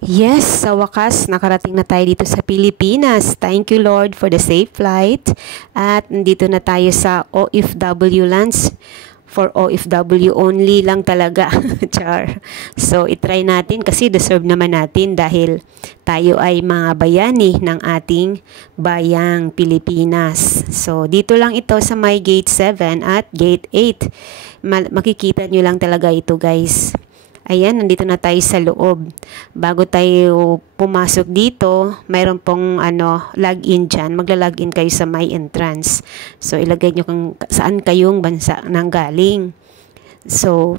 Yes, sa wakas, nakarating na tayo dito sa Pilipinas. Thank you, Lord, for the safe flight. At nandito na tayo sa OFW lands. For OFW only lang talaga. Char. So, itry natin kasi deserve naman natin dahil tayo ay mga bayani ng ating bayang Pilipinas. So, dito lang ito sa may Gate 7 at Gate 8. Makikita nyo lang talaga ito, guys. Ayan, nandito na tayo sa loob. Bago tayo pumasok dito, mayroon pong login dyan. Magla-login kayo sa my entrance. So, ilagay nyo kung saan kayong bansa nang galing. So,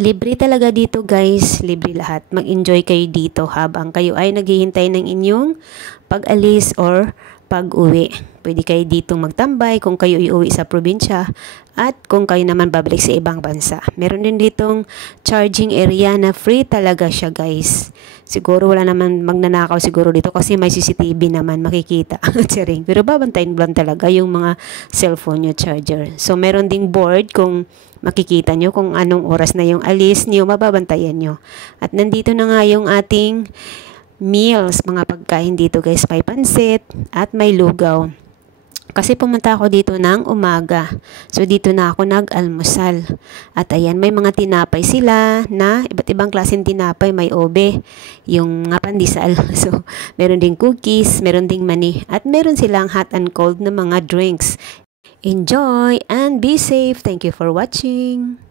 libre talaga dito, guys. Libre lahat. Mag-enjoy kayo dito habang kayo ay naghihintay ng inyong pag-alis or pag-uwi. Pwede kayo dito magtambay kung kayo iuwi sa probinsya at kung kayo naman babalik sa ibang bansa. Meron din ditong charging area na free talaga siya, guys. Siguro wala naman magnanakaw siguro dito kasi may CCTV naman makikita. Charing. Pero babantayin lang talaga yung mga cellphone nyo charger. So meron ding board kung makikita nyo kung anong oras na yung alis nyo, mababantayan nyo. At nandito na nga yung ating meals, mga pagkain dito, guys. May pansit at may lugaw. Kasi pumunta ako dito ng umaga. So, dito na ako nag-almusal. At ayan, may mga tinapay sila na iba't ibang klaseng tinapay. May obe, yung nga pandesal. So, meron ding cookies, meron ding mani. At meron silang hot and cold na mga drinks. Enjoy and be safe. Thank you for watching.